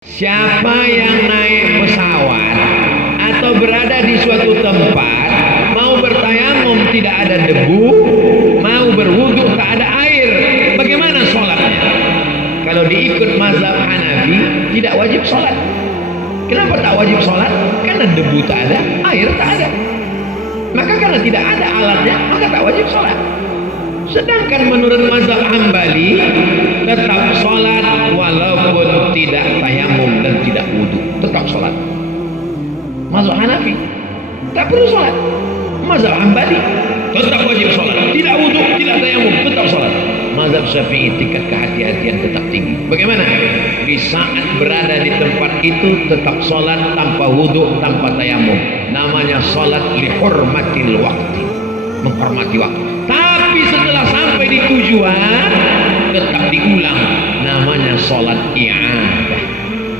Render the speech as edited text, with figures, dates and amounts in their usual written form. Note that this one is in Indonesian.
Siapa yang naik pesawat atau berada di suatu tempat, mau bertayamum tidak ada debu, mau berwudu tak ada air, bagaimana sholatnya? Kalau diikut mazhab Hanafi tidak wajib sholat. Kenapa tak wajib sholat? Karena debu tak ada, air tak ada. Maka karena tidak ada alatnya, maka tak wajib sholat. Sedangkan menurut mazhab Hambali tetap sholat walaupun tidak tayamum dan tidak wudhu, tetap sholat. Mazhab Hanafi tak perlu sholat. Mazhab Hambali tetap wajib sholat, tidak wudhu, tidak tayamum, tetap sholat. Mazhab Syafi'i tingkat kehati-hatian tetap tinggi. Bagaimana? Di saat berada di tempat itu tetap sholat tanpa wudhu, tanpa tayamum. Namanya sholat lihurmatil waktu, menghormati waktu. Tapi setelah sampai di tujuan tetap diulang, namanya sholat i'adah.